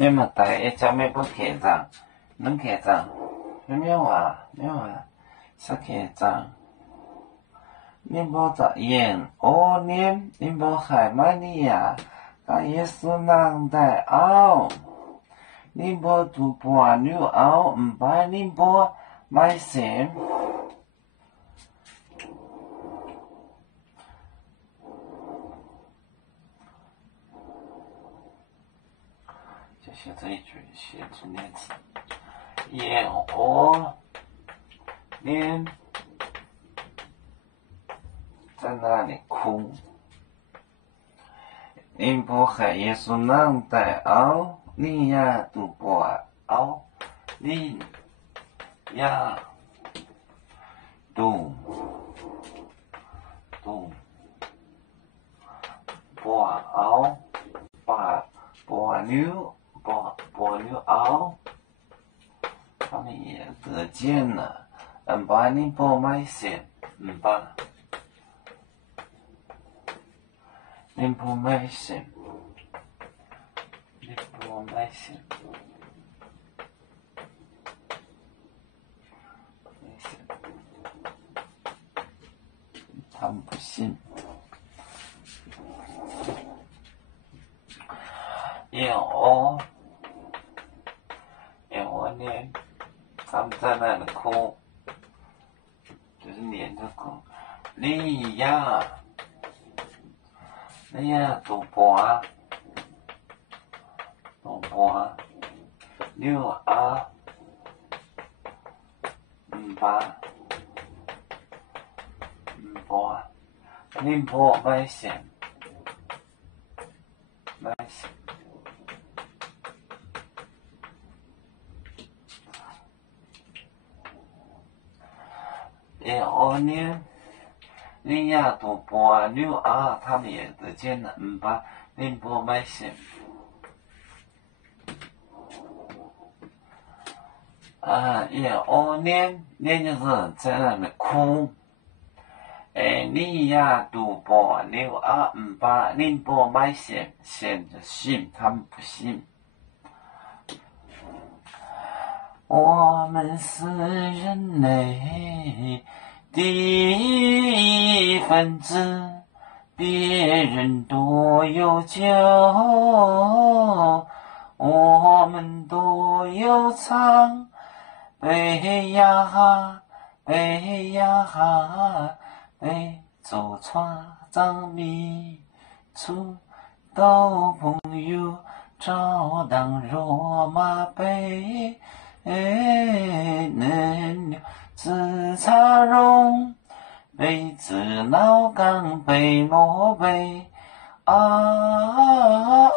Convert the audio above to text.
你们带一家没不开张，能开张？没有啊，啥开张？你不在演哦念，你不海玛利亚，但耶稣能带奥，你不读波女奥，唔把你不买线。就写这一句，写出那字，演哦念。在那里哭，你不还耶稣能带奥，你呀都不奥，你呀都不奥，不牛奥，他们也得见了，把你不买线，把。你不买线，他们不信。有念，他们在那里哭，就是念着哭，你呀赌博，六啊，你不买线，有念。你呀赌博六啊，他们也得见了，把你不买线。念就是在那里哭。你呀赌博六啊，把你不买线，线就信，他们不信。我们是人类的一份子，别人都有酒，我们都有唱。背呀背，走船长迷处，斗朋友照当罗马杯。能留自茶容，杯子老缸杯莫杯啊。